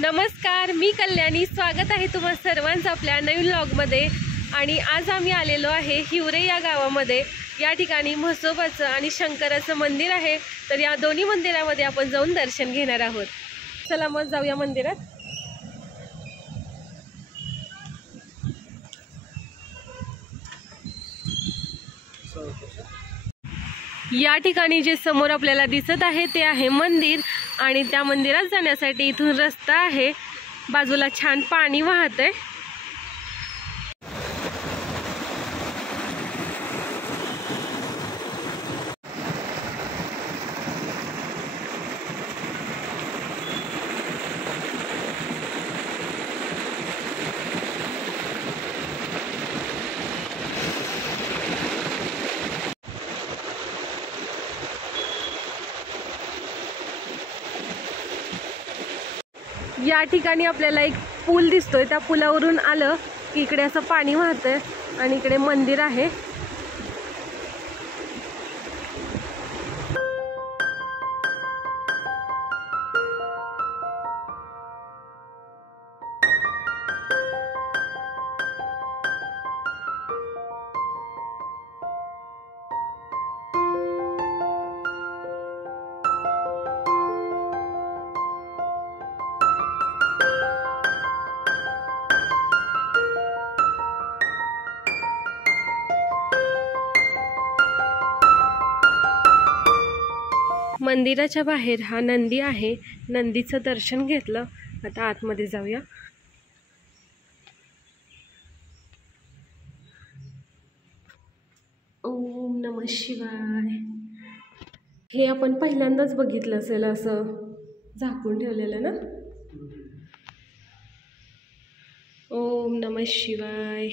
नमस्कार, मी कल्याणी. स्वागत आहे तुम्हा सर्वांचं आपल्या नवीन व्लॉगमध्ये. आणि आज आम्ही आलेलो आहे हिवरे या गावामध्ये. या ठिकाणी म्हसोबाचं आणि शंकराचं मंदिर आहे. तर या दोन्ही मंदिरामध्ये आपण जाऊन दर्शन घेणार आहोत. चला मग जाऊया मंदिरात. या ठिकाणी जे समोर आपल्याला दिसत आहे ते आहे मंदिर. आणि त्या मंदिरात जाण्यासाठी इथून रस्ता आहे. बाजूला छान पाणी वाहतंय. या ठिकाणी आपल्याला एक पूल दिसतोय. त्या पुलावरून आलं की इकडे असं पाणी वाहतंय आणि इकडे मंदिर आहे. मंदिराच्या बाहेर हा नंदी आहे. नंदीचं दर्शन घेतलं. आता आतमध्ये जाऊया. ओम नमः शिवाय. हे आपण पहिल्यांदाच बघितलं असेल असं झाकून ठेवलेलं ना. ओम नमः शिवाय.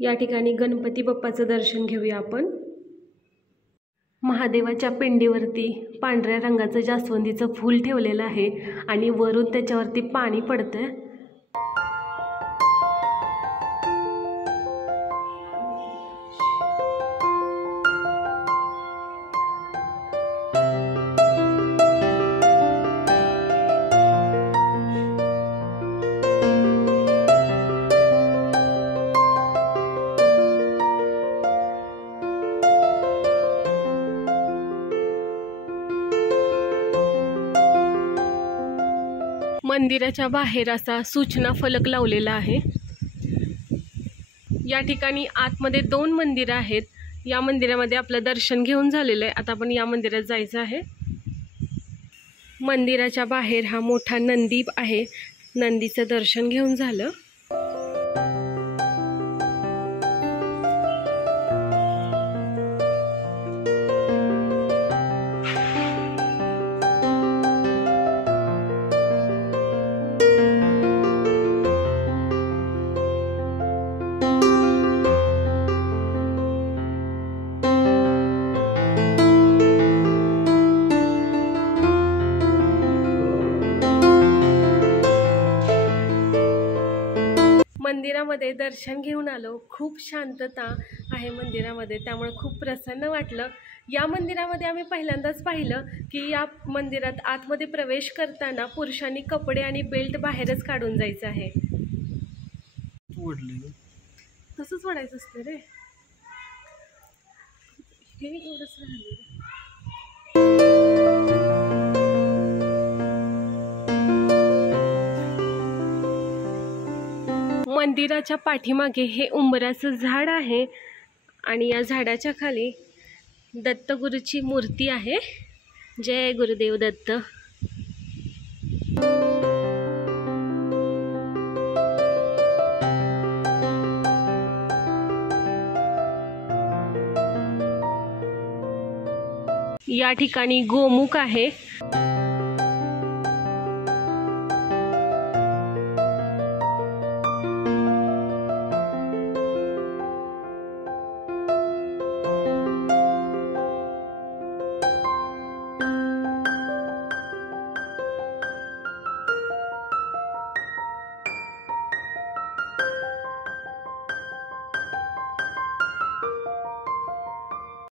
या ठिकाणी गणपती बाप्पाचं दर्शन घेऊया आपण. महादेवाच्या पिंडीवरती पांढऱ्या रंगाचं जास्वंदीचं फूल ठेवलेलं आहे आणि वरून त्याच्यावरती पाणी पडतंय. मंदिराच्या बाहेर असा सूचना फलक लावलेला आहे. या ठिकाणी आतमध्ये 2 मंदिरं आहेत. या मंदिरामध्ये आपलं दर्शन घेऊन झालेलं आहे. आता आपण या मंदिरात जायचं आहे. मंदिराच्या बाहेर हा मोठा नंदी आहे. नंदीचं दर्शन घेऊन झालं. मंदिरामध्ये दर्शन घेऊन आलो. खूप शांतता आहे मंदिरामध्ये, त्यामुळे खूप प्रसन्न वाटलं. या मंदिरामध्ये आम्ही पहिल्यांदाच पाहिलं की या मंदिरात आतमध्ये प्रवेश करताना पुरुषांनी कपडे आणि बेल्ट बाहेरच काढून जायचं आहे. तसंच वाढायचं असतं रे. हे एवढंच राहिलं. मंदिराच्या पाठीमागे हे उंबराचं झाड आहे आणि या झाडाच्या खाली दत्तगुरूची मूर्ती आहे. जय गुरुदेव दत्त. या ठिकाणी गोमुख आहे.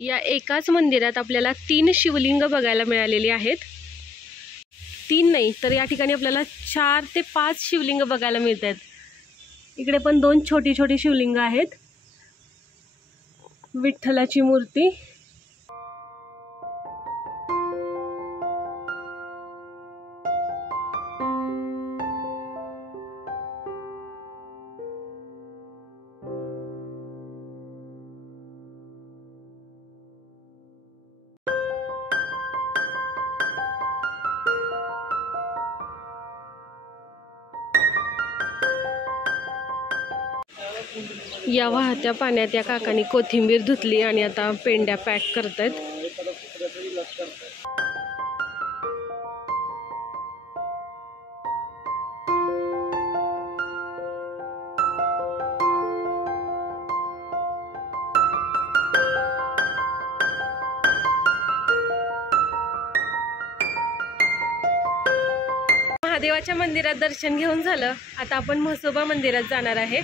या एकाच मंदिरात आपल्याला 3 शिवलिंग बघायला मिळालेली आहेत. 3 नाही तर या ठिकाणी आपल्याला 4 ते 5 शिवलिंग बघायला मिळतात। इकडे पण 2 छोटी छोटी शिवलिंग आहेत, विठ्ठलाची मूर्ती। या वाहत्या पाण्यात या काकांनी कोथिंबीर धुतली आणि आता पेंड्या पॅक करतायत। महादेवाच्या मंदिरात दर्शन घेऊन झालं, आता आपण म्हसोबा मंदिरात जाणार आहे।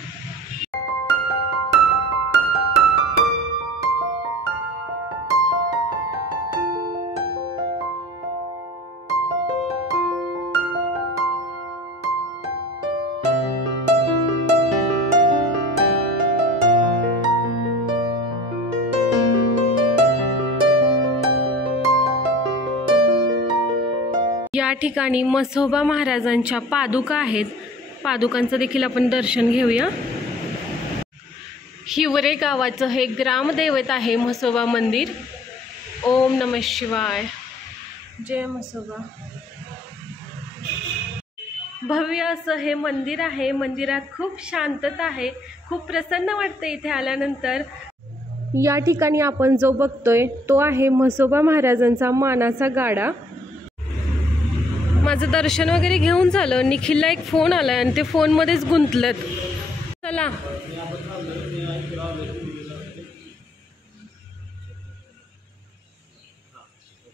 या ठिकाणी म्हसोबा महाराजांच्या पादुका आहेत, पादुकांचं देखील आपण दर्शन घेऊया। हिवरे गावाचं हे ग्रामदैवत आहे म्हसोबा मंदिर। ओम नमः शिवाय, जय म्हसोबा। भव्य असं हे मंदिर आहे। मंदिरात खूप शांतता आहे, खूप प्रसन्न वाटते इथे आल्यानंतर। या ठिकाणी आपण जो बघतोय तो आहे म्हसोबा महाराजांचा मानाचा गाडा। माझं दर्शन वगैरे घेऊन झालं, निखिलला एक फोन आला आणि ते फोनमध्येच गुंतलत। चला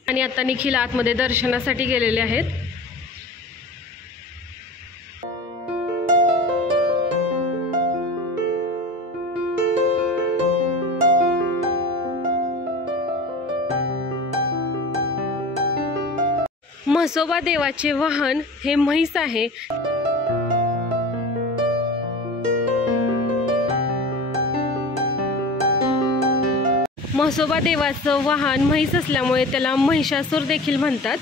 आणि आता निखिल आतमध्ये दर्शनासाठी गेलेले आहेत। म्हसोबा देवाचे वाहन हे म्हैस आहे। म्हसोबा देवाचं वाहन म्हैस असल्यामुळे त्याला महिषासूर देखील म्हणतात।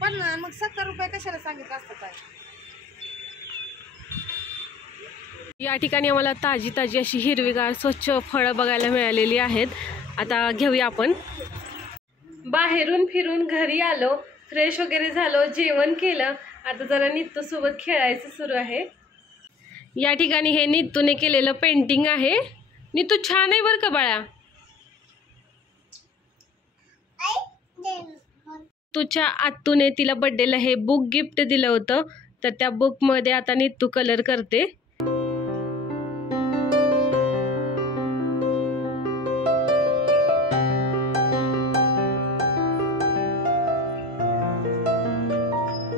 पण मग 70 रुपये कशाला सांगितलं असतं काय? या ठिकाणी आम्हाला ताजी ताजी अशी हिरवीगार स्वच्छ फळं बघायला मिळालेली आहेत। आता घेऊया आपण। बाहेरून फिरून घरी आलो, फ्रेश वगैरे झालो, जेवण केलं, आता जरा नित्तू सोबत खेळायचं सुरू आहे। या ठिकाणी हे नित्तूने केलेलं पेंटिंग आहे। नित्तू छान आहे बरं का बाळा। तुझ्या आत्तूने तिला बर्थडेला हे बुक गिफ्ट दिलं होतं, तर त्या बुक मध्ये आता नित्तू कलर करते।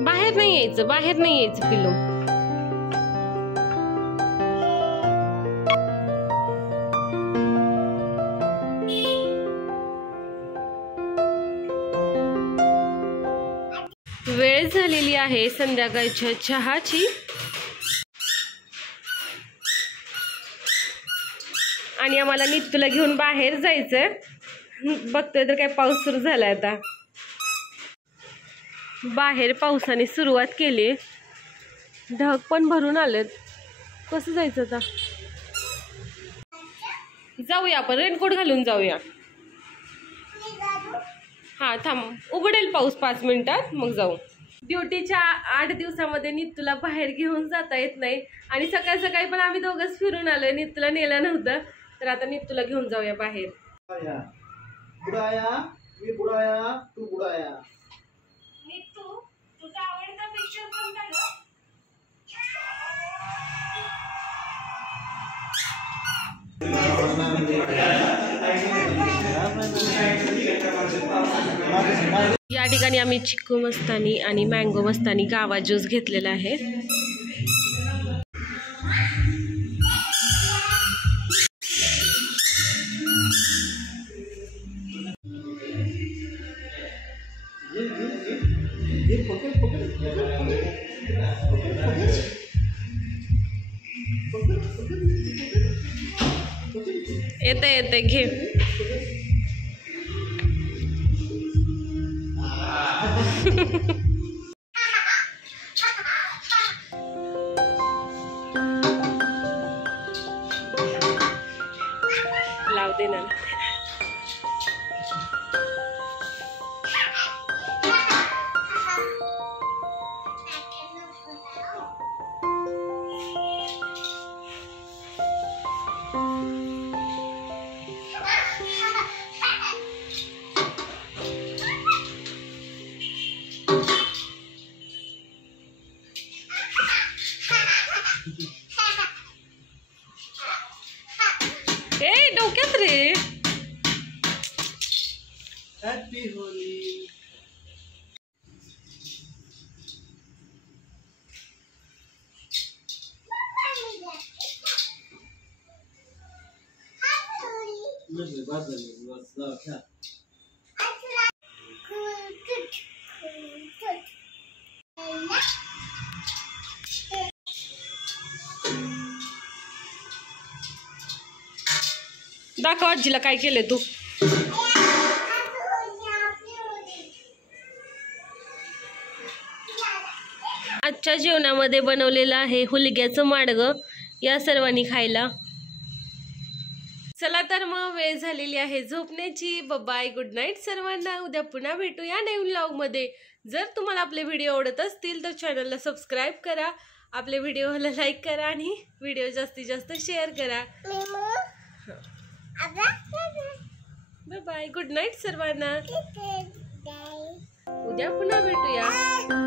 बाहेर नाही यायचं, बाहेर नाही यायचं पिल्लू। वेळ झालेली आहे संध्याकाळच्या चहाची आणि आम्हाला नित्तूला घेऊन बाहेर जायचंय। बघतोय तर काय पाऊस सुरू झालाय। आता बाहेर पावसाने सुरुवात केली, ढग पण भरून आलेत। कसं जायचं आता? जाऊया आपण, रेनकोट घालून जाऊया। हा थांब, उघडेल पाऊस 5 मिनिटात मग जाऊ। ड्युटीच्या 8 दिवसामध्ये नित्तूला बाहेर घेऊन जाता येत नाही आणि सकाळ सकाळी पण आम्ही दोघंच फिरून आलोय, नित्तूला नेलं नव्हतं, तर आता नित्तूला घेऊन जाऊया बाहेर। बुडाया मी बुडाया तू बुडाया। नित्तू तुझा आवडता पिक्चर कोणता ग? या ठिकाणी आम्ही चिक्कू मस्तानी आणि मँगो मस्तानी गावा ज्यूस घेतलेला आहे. येते येते घे. लाव दे ना. ए डोक्यात रे. Happy Holy. दाखव आजीला काय केलंय तू. आजच्या जेवणामध्ये बनवलेलं आहे हुलग्याचं माडगं. या सर्वांनी खायला. चला तर मग वेळ झालेली आहे झोपण्याची. बाय गुड नाईट सर्वांना. उद्या पुन्हा भेटूया नवीन व्लॉगमध्ये. जर तुम्हाला आपले व्हिडिओ आवडत असतील तर चॅनलला सबस्क्राईब करा, आपले व्हिडिओला लाईक करा आणि व्हिडिओ जास्तीत जास्त शेअर करा. बाय गुड नाईट सर्वांना. उद्या पुन्हा भेटूया.